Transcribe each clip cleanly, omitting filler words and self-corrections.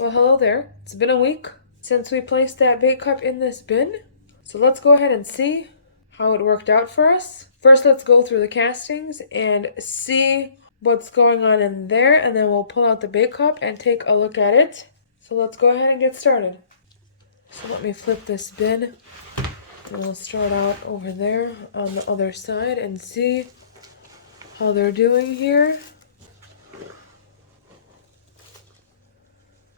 Well, hello there. It's been a week since we placed that bait cup in this bin. So let's go ahead and see how it worked out for us. First, let's go through the castings and see what's going on in there, and then we'll pull out the bait cup and take a look at it. So let's go ahead and get started. So let me flip this bin, and we'll start out over there on the other side and see how they're doing here.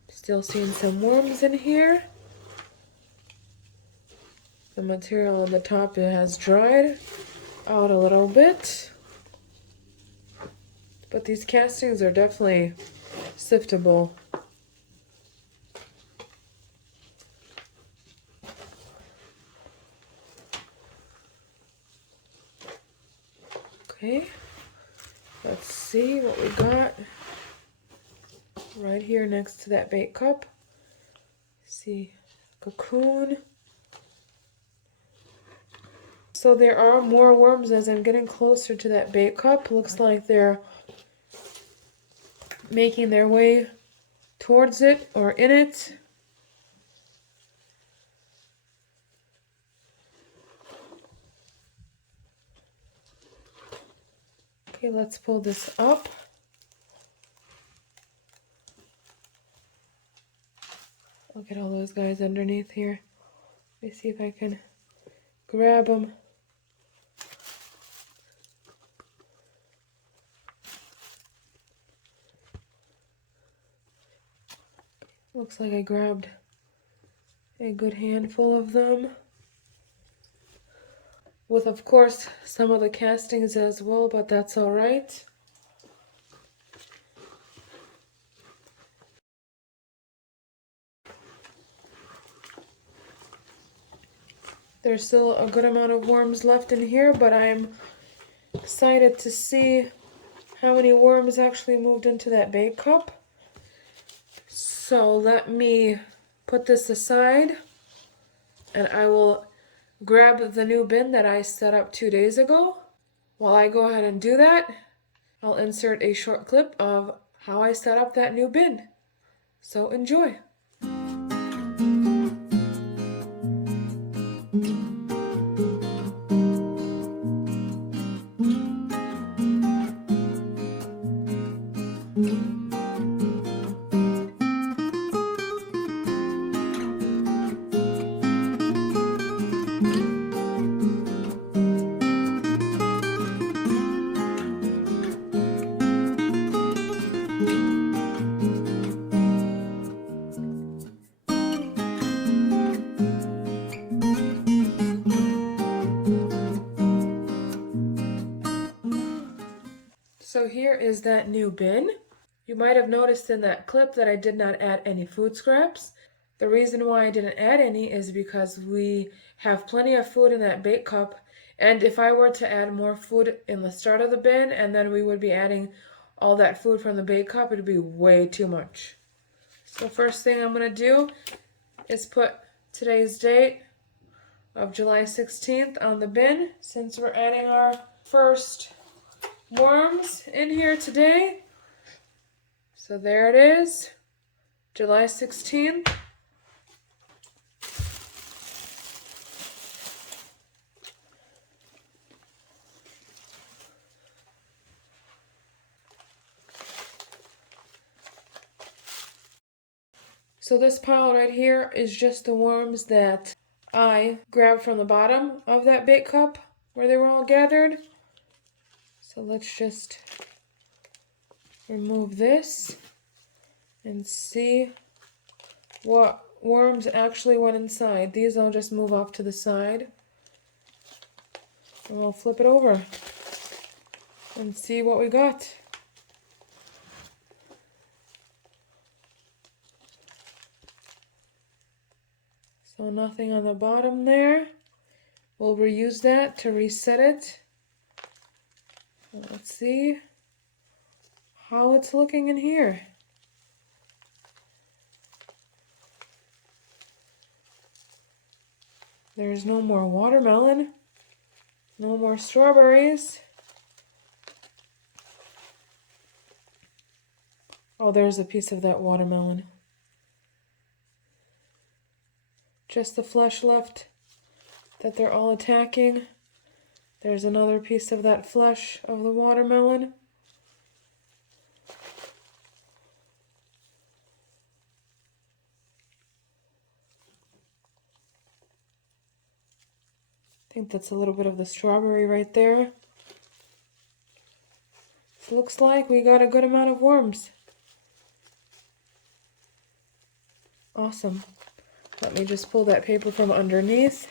Still seeing some worms in here. The material on the top has dried out a little bit. But these castings are definitely siftable. Okay, let's see what we got right here next to that bait cup. See, cocoon. So there are more worms as I'm getting closer to that bait cup. Looks like they're making their way towards it or in it. Okay, let's pull this up. Look at all those guys underneath here. Let me see if I can grab them. Looks like I grabbed a good handful of them. With, of course, some of the castings as well, but that's all right. There's still a good amount of worms left in here, but I'm excited to see how many worms actually moved into that bait cup. So let me put this aside, and I will grab the new bin that I set up 2 days ago. While I go ahead and do that, I'll insert a short clip of how I set up that new bin. So enjoy. So here is that new bin. You might have noticed in that clip that I did not add any food scraps. The reason why I didn't add any is because we have plenty of food in that bait cup, and if I were to add more food in the start of the bin and then we would be adding all that food from the bait cup, it would be way too much. So first thing I'm going to do is put today's date of July 16th on the bin, since we're adding our first worms in here today. So there it is, July 16th. So this pile right here is just the worms that I grabbed from the bottom of that bait cup where they were all gathered. So let's just remove this and see what worms actually went inside. These I'll just move off to the side. And we'll flip it over and see what we got. So nothing on the bottom there. We'll reuse that to reset it. Let's see how it's looking in here. There's no more watermelon, no more strawberries. Oh, there's a piece of that watermelon. just the flesh left that they're all attacking. There's another piece of that flesh of the watermelon. I think that's a little bit of the strawberry right there. So looks like we got a good amount of worms. Awesome. Let me just pull that paper from underneath.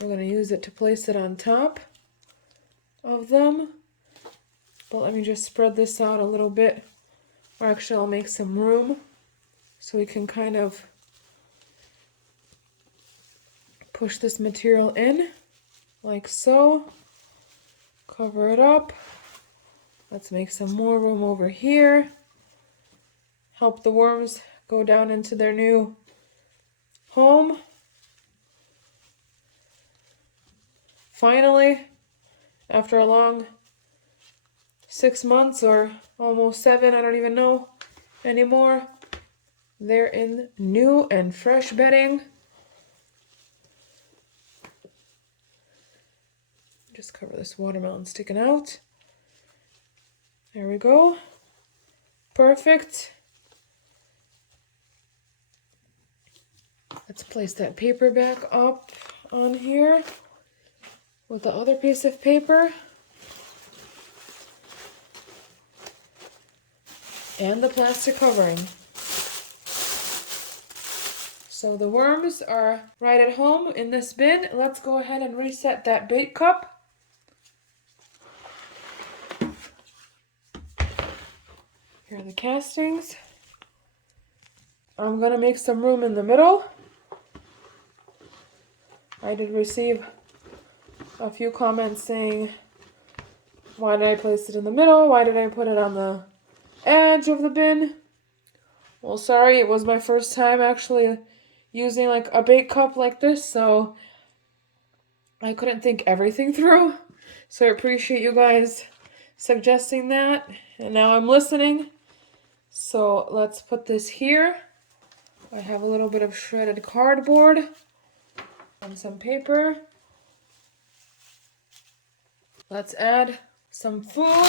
We're going to use it to place it on top of them. But let me just spread this out a little bit. Or actually, I'll make some room so we can kind of push this material in like so. Cover it up. Let's make some more room over here. Help the worms go down into their new home. Finally, after a long 6 months or almost 7, I don't even know anymore, they're in new and fresh bedding. Just cover this watermelon sticking out. There we go. Perfect. Let's place that paper back up on here with the other piece of paper. And the plastic covering. So the worms are right at home in this bin. Let's go ahead and reset that bait cup. Here are the castings. I'm gonna make some room in the middle. I did receive a few comments saying, why did I place it in the middle? Why did I put it on the edge of the bin? Well, sorry, it was my first time actually using like a bait cup like this, so I couldn't think everything through. So I appreciate you guys suggesting that, and now I'm listening. So let's put this here. I have a little bit of shredded cardboard and some paper. Let's add some food.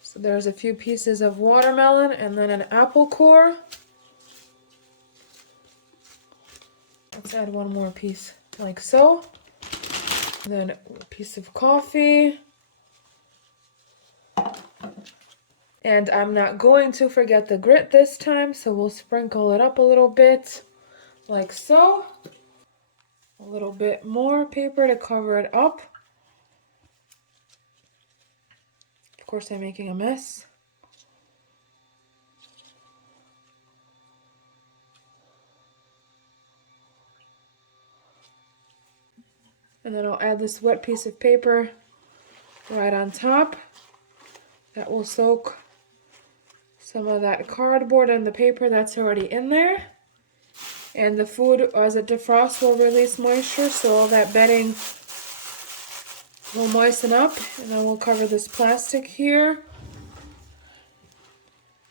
So there's a few pieces of watermelon and then an apple core. Let's add one more piece like so. Then a piece of coffee. And I'm not going to forget the grit this time, so we'll sprinkle it up a little bit like so. A little bit more paper to cover it up. Of course, I'm making a mess. And then I'll add this wet piece of paper right on top. That will soak some of that cardboard and the paper that's already in there. And the food, as it defrosts, will release moisture, so all that bedding will moisten up. And then we'll cover this plastic here.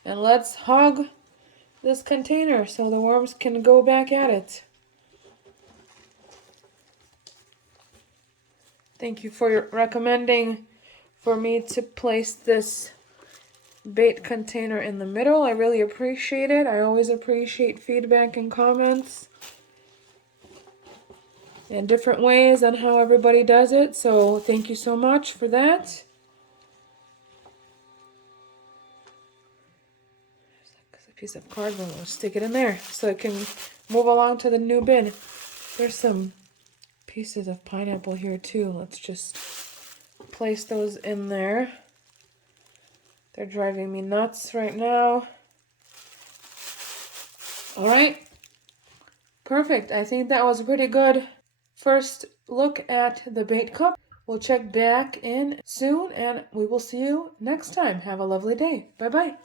And let's hug this container so the worms can go back at it. Thank you for recommending for me to place this bait container in the middle. I really appreciate it. I always appreciate feedback and comments and different ways on how everybody does it. So thank you so much for that. There's a piece of cardboard. We'll stick it in there so it can move along to the new bin. There's some pieces of pineapple here too. Let's just place those in there. They're driving me nuts right now. All right. Perfect. I think that was a pretty good first look at the bait cup. We'll check back in soon, and we will see you next time. Have a lovely day. Bye-bye.